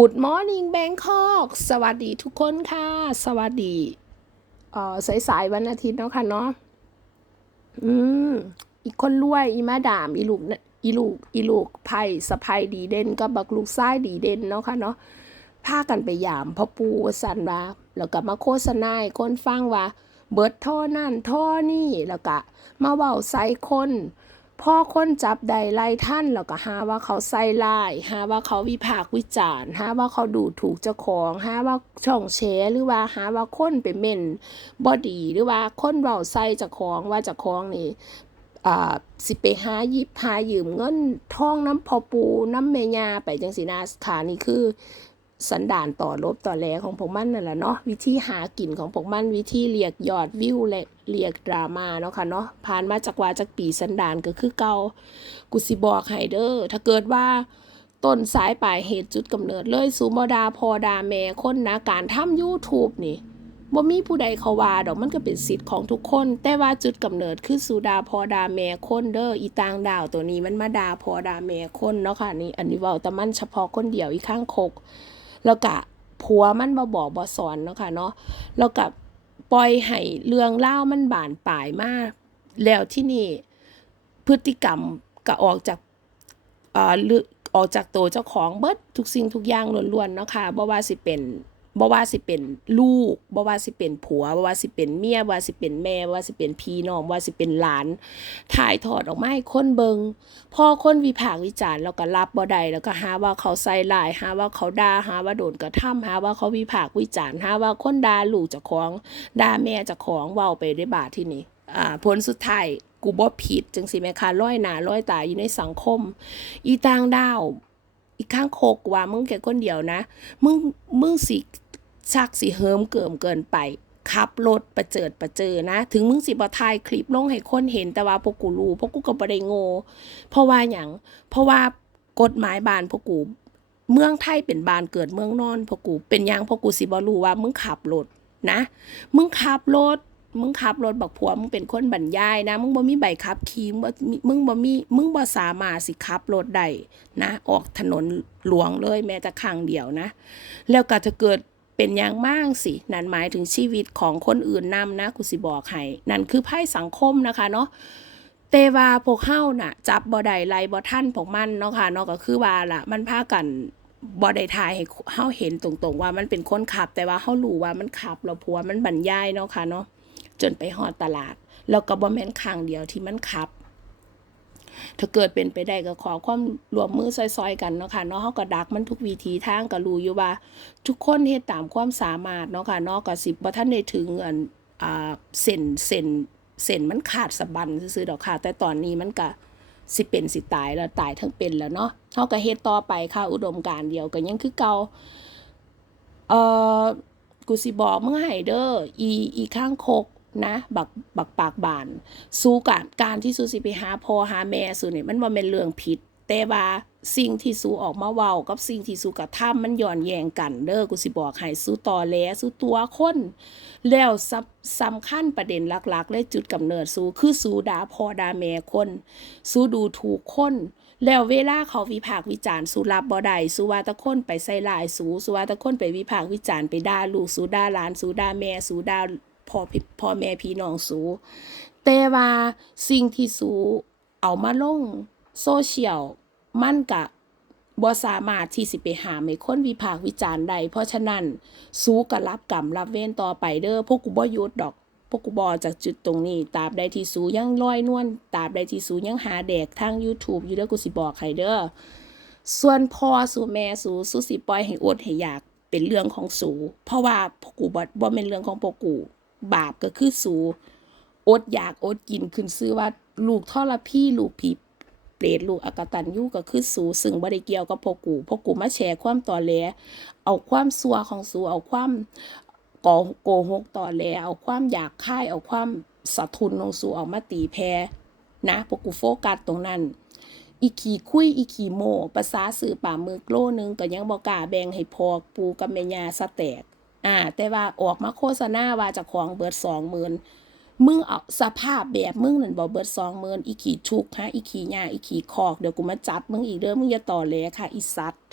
Good morning Bangkok สวัสดีทุกคนค่ะ สวัสดีเอ่อสายๆวันอาทิตย์เนาะค่ะเนาะอืมอีกคนรวย อีมาดาม อีลูกอีลูกอีลูกไผ่สะพายดีเด่นกับบักลูกซ้ายดีเด่นเนาะค่ะเนาะพากันไปยามพ่อปูสันว่าแล้วก็มาโฆษณาคนฟังว่า เบิดท่อนั่นท่อนี่แล้วก็มาเว้าใส่คน พ่อคนจับได้ไล่ท่านแล้วก็หาว่าเขาใส่ร้ายหาว่าเขาวิพากวิจารณ์หาว่าเขาดูถูกเจ้าของหาว่าช่องแชร์หรือว่าหาว่าคนไปเม่นบ่ดีหรือว่าคนเว้าใส่เจ้าของว่าเจ้าของนี่อ่าสิไปหายิบหายืมเงินท่องน้ำพอปูน้ำเมยาไปจังสีนาขานี่คือ สันดานต่อลบต่อแลของพวกมันนั่นแหละเนาะวิธีหากินของพวกมันวิธีเรียกยอดวิวและเรียกดราม่าเนาะค่ะเนาะผ่านมาจากว่าจากปีสันดานก็คือเก่ากูสิบอกให้เด้อถ้าเกิดว่าต้นสายปลายเหตุจุดกำเนิดเลยสูบดาพอดาแม่คนนะการทำ YouTube นี่บ่มีผู้ใดเขาว่าดอกมันก็เป็นสิทธิ์ของทุกคน แต่ว่าจุดกำเนิดคือสุดาพอดาแม่คนเด้ออีตางดาวตัวนี้มันมาดาพอดาแม่คนเนาะค่ะนี่อันนี้เว้าแต่มันเฉพาะคนเดียวอีข้างคก แล้วก็ผัวมันบ่บอกบ่สอนเนาะค่ะเนาะแล้วก็ปล่อยให้เรื่องเล่ามันบานปลายมาก แล้วที่นี่พฤติกรรมก็ออกจากเอ่ออออกจากตัวเจ้าของเบิดทุกสิ่งทุกอย่างล้วนๆเนาะค่ะบ่ว่าสิเป็น บ่ว่าสิเป็นลูกบ่ว่าสิเป็นผัวบ่ว่าสิเป็นเมียบ่ว่าสิเป็นแม่บ่ว่าสิเป็นพี่น้องบ่ว่าสิเป็นหลาน ถ่ายทอดออกมาให้คนเบิงพอคนวิพากษ์วิจารณ์แล้วก็รับบ่ได้แล้วก็หาว่าเขาใส่ร้ายหาว่าเขาด่าหาว่าโดนกระทำหาว่าเขาวิพากษ์วิจารณ์หาว่าคนด่าลูกจ้าของด่าแม่จ้าของเว้าไปได้บาดที่นี่อ่าผลสุดท้ายกูบ่ผิดจังสิแม่คะร้อยหน้าร้อยตาอยู่ในสังคม อีต่างดาว อีกข้างโคกว่ามึงแค่คนเดียวนะ มึงมึงสิ ชักสิเฮิมเกิมเกินไปขับรถประเจิดประเจอนะ ถึงมึงสิบ่ถ่ายคลิปลงให้คนเห็นแต่ว่าพวกกูรู้พวกกูก็บ่ได้โง่เพราะว่าหยังเพราะว่ากฎหมายบานพวกกู เมืองไทยเป็นบานเกิดเมืองนอนพวกกูเป็นยังพวกกูสิบ่รู้ว่ามึงขับรถนะ มึงขับรถมึงขับรถบักผัวมึงเป็นคนบรรยายนะ มึงบ่มีใบขับขี่มึงบ่มีมึงบ่มีมึงบ่สามารถสิขับรถได้นะ ออกถนนหลวงเลยแม้แต่ครั้งเดียวนะ แล้วก็จะเกิด เป็นอย่างมากสิ นั่นหมายถึงชีวิตของคนอื่นนำนะกูสิบอกให้นั่นคือไพ่สังคมนะคะเนาะแต่ว่าพวกเฮาน่ะ จับบ่ได้ไล่บ่ทันพวกมันเนาะค่ะเนาะก็คือว่าละมันพากันบ่ได้ทายให้เฮาเห็นตรงๆ ว่ามันเป็นคนขับ แต่ว่าเฮารู้ว่ามันขับแล้วผัวมันบรรยายเนาะค่ะเนาะจนไปฮอดตลาด แล้วก็บ่แม่นครั้งเดียวที่มันขับ ถ้าเกิดเป็นไปได้ก็ขอความร่วมมือซอยๆกันเนาะค่ะเนาะเฮาก็ดักมันทุกวิธีทางก็รู้อยู่ว่า ทุกคนเฮ็ดตามความสามารถเนาะค่ะเนาะก็สิบ่ทันได้ถึงอันอ่าเส้นเส้นเส้นมันขาดสะบันซื่อๆดอกค่ะ แต่ตอนนี้มันก็สิเป็นสิตายแล้วตายทั้งเป็นแล้วเนาะเฮาก็เฮ็ดต่อไปค่ะอุดมการเดียวก็ยังคือเก่าเอ่อกูสิบอกมึงให้เด้ออีอีข้างคก นะบักบักปากบาน สู้การการที่สู้สิไปหาพ่อหาแม่สู้นี่มันบ่แม่นเรื่องผิด แต่ว่าสิ่งที่สู้ออกมาเว้ากับสิ่งที่สู้กระทำมันย้อนแยงกันเด้อกูสิบอกให้สู้ต่อแหลสู้ตัวคนแล้วสำคัญประเด็นหลักๆเลยจุดกำเนิดสู้คือสู้ด่าพ่อด่าแม่คนสู้ดูถูกคนแล้วเวลาเขาวิพากษ์วิจารณ์สู้รับบ่ได้สู้ว่าตะคนไปใส่ร้ายสู้สู้ว่าตะคนไปวิพากษ์วิจารณ์ไปด่าลูกสู้ด่าหลานสู้ด่าแม่สู้ด่า พ่อพ่พอแม่พี่น้องสูแต่ว่าสิ่งที่สูเอามาลงโซเชียลมันกะบ่สามารถที่สิไปหาไมให้คนวิพากษ์วิจารณ์ได้เพราะฉะนั้นสู้ก็รับกรรมรับเวรต่อไปเด้อพวกกูบ่ยุดดอก พวกกูบอจากจุดตรงนี้ตราบใดที่สูยังลอยนวลตราบใดที่สูยังหาแดกทาง YouTube อยู่เด้อกูสิบอกให้เด้อส่วนพ่อสูแม่สูสูสิปล่อยให้อดให้อยากเป็นเรื่องของสูเพราะว่าพวกกูบ่บ่เป็นเรื่องของพวกกู บาปก็คือสูอดอยากอดกินขึ้นซื้อว่าลูกทรพี่ลูกผีเปรตลูกอกตันยูก็คือสูซึ่งบ่ได้เกี่ยวกับพวกกูพวกกูมาแชร์ความต่อแหลเอาความซัวของสูเอาความกอโกหกต่อแหลเอาความอยากค่ายเอาความสะทุนลงสู่ออกมาตีแพรนะพวกกูโฟกัสตรงนั้นอีขี่คุยอีขี่โมภาษาสื่อป่ามือโกลนึงก็ยังบอกล้าแบ่งให้พอปูกับแม่ยาสะแตก อ่าแต่ว่าออกมาโฆษณาว่าจะของเบิดสองหมื่นมึงเอาสภาพแบบมึงนั่นบอกเบิดสองหมื่นอีขี่ชุกฮะอีขี่ยาอีขี่คอกเดี๋ยวกูมาจับมึงอีกเด้อมึงอย่าต่อแหลค่ะอีสัตว์